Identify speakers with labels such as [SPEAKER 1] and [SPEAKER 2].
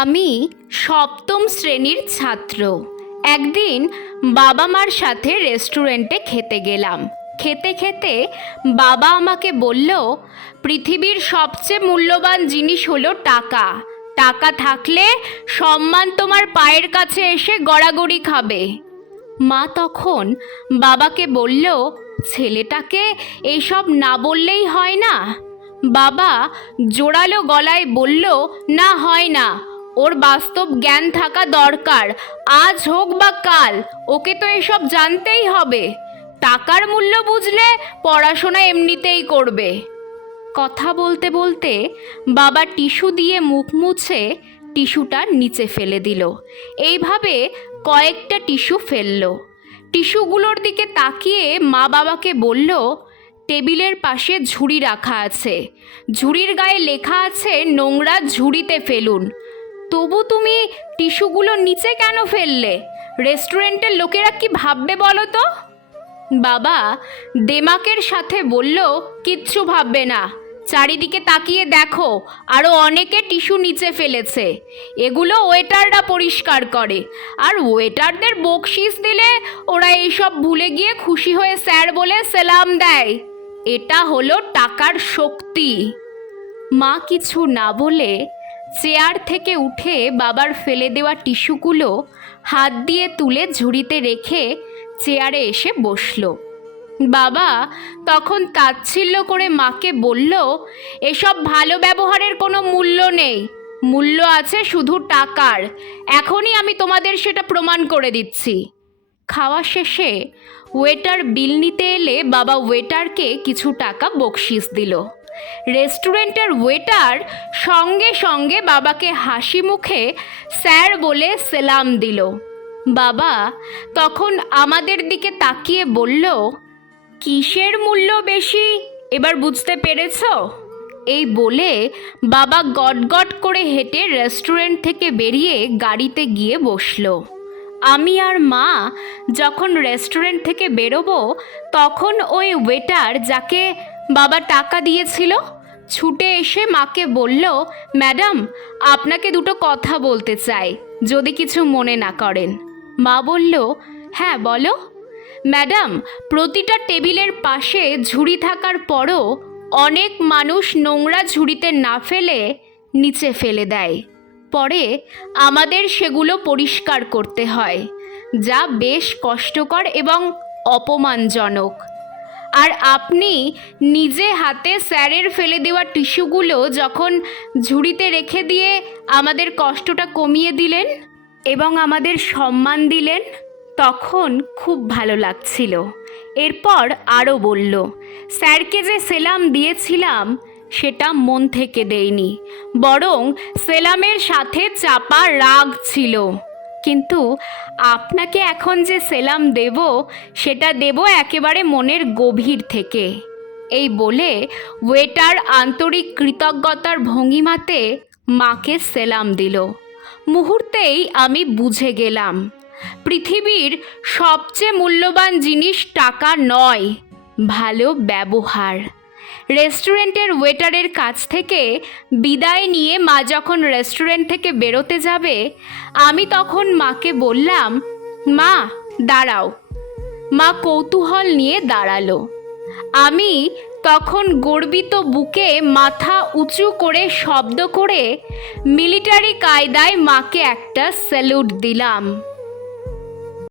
[SPEAKER 1] আমি সপ্তম শ্রেণির ছাত্র। একদিন বাবা মার সাথে রেস্টুরেন্টে খেতে গেলাম। খেতে খেতে বাবা আমাকে বলল, পৃথিবীর সবচেয়ে মূল্যবান জিনিস হলো টাকা। টাকা থাকলে সম্মান তোমার পায়ের কাছে এসে গড়াগড়ি খাবে। মা তখন বাবাকে বলল, ছেলেটাকে এইসব না বললেই হয় না? বাবা জোরালো গলায় বলল, না, হয় না। ওর বাস্তব জ্ঞান থাকা দরকার। আজ হোক বা কাল, ওকে তো এসব জানতেই হবে। টাকার মূল্য বুঝলে পড়াশোনা এমনিতেই করবে। কথা বলতে বলতে বাবা টিস্যু দিয়ে মুখ মুছে টিস্যুটা নিচে ফেলে দিল। এইভাবে কয়েকটা টিস্যু ফেলল। টিস্যুগুলোর দিকে তাকিয়ে মা বাবাকে বলল, টেবিলের পাশে ঝুড়ি রাখা আছে। ঝুড়ির গায়ে লেখা আছে, নোংরা ঝুড়িতে ফেলুন। তবু তুমি টিস্যুগুলো নিচে কেন ফেললে? রেস্টুরেন্টের লোকেরা কি ভাববে বলো তো? বাবা, দেমাকের সাথে বলল কিচ্ছু ভাববে না। চারিদিকে তাকিয়ে দেখো আরও অনেকে টিস্যু নিচে ফেলেছে। এগুলো ওয়েটাররা পরিষ্কার করে। আর ওয়েটারদের বকশিস দিলে ওরা এইসব ভুলে গিয়ে খুশি হয়ে স্যার বলে সেলাম দেয়। এটা হলো টাকার শক্তি। মা কিছু না বলে চেয়ার থেকে উঠে বাবার ফেলে দেওয়া টিস্যুগুলো হাত দিয়ে তুলে ঝুড়িতে রেখে চেয়ারে এসে বসল। বাবা তখন তাচ্ছিল্য করে মাকে বলল, এসব ভালো ব্যবহারের কোনো মূল্য নেই। মূল্য আছে শুধু টাকার। এখনই আমি তোমাদের সেটা প্রমাণ করে দিচ্ছি। খাওয়া শেষে ওয়েটার বিল নিতে এলে বাবা ওয়েটারকে কিছু টাকা বকশিস দিল। রেস্টুরেন্টের ওয়েটার সঙ্গে সঙ্গে বাবাকে হাসি মুখে স্যার বলে সেলাম দিল। বাবা তখন আমাদের দিকে তাকিয়ে বলল, কিসের মূল্য বেশি? এবার বুঝতে পেরেছ? এই বলে বাবা গটগট করে হেঁটে রেস্টুরেন্ট থেকে বেরিয়ে গাড়িতে গিয়ে বসল। আমি আর মা যখন রেস্টুরেন্ট থেকে বেরোবো, তখন ওই ওয়েটার যাকে বাবা টাকা দিয়েছিল। ছুটে এসে মাকে বলল, ম্যাডাম, আপনাকে দুটো কথা বলতে চাই, যদি কিছু মনে না করেন। মা বলল হ্যাঁ বলো। ম্যাডাম, প্রতিটা টেবিলের পাশে ঝুড়ি থাকার পরও অনেক মানুষ নোংরা ঝুড়িতে না ফেলে নিচে ফেলে দেয়। পরে আমাদের সেগুলো পরিষ্কার করতে হয়, যা বেশ কষ্টকর এবং অপমানজনক। আর আপনি নিজে হাতে স্যারের ফেলে দেওয়া টিস্যুগুলো যখন ঝুড়িতে রেখে দিয়ে আমাদের কষ্টটা কমিয়ে দিলেন এবং আমাদের সম্মান দিলেন, তখন খুব ভালো লাগছিল। এরপর আরও বলল, স্যারকে যে সেলাম দিয়েছিলাম, সেটা মন থেকে দেয়নি, বরং সেলামের সাথে চাপা রাগ ছিল। কিন্তু আপনাকে এখন যে সেলাম দেব, সেটা দেব একেবারে মনের গভীর থেকে। এই বলে ওয়েটার আন্তরিক কৃতজ্ঞতার ভঙ্গিমাতে মাকে সেলাম দিল। মুহূর্তেই আমি বুঝে গেলাম, পৃথিবীর সবচেয়ে মূল্যবান জিনিস টাকা নয়, ভালো ব্যবহার। রেস্টুরেন্টের ওয়েটারের কাছ থেকে বিদায় নিয়ে মা যখন রেস্টুরেন্ট থেকে বেরোতে যাবে, আমি তখন মাকে বললাম, মা, দাঁড়াও। মা কৌতূহল নিয়ে দাঁড়াল। আমি তখন গর্বিত বুকে মাথা উঁচু করে শব্দ করে মিলিটারি কায়দায় মাকে একটা স্যালুট দিলাম।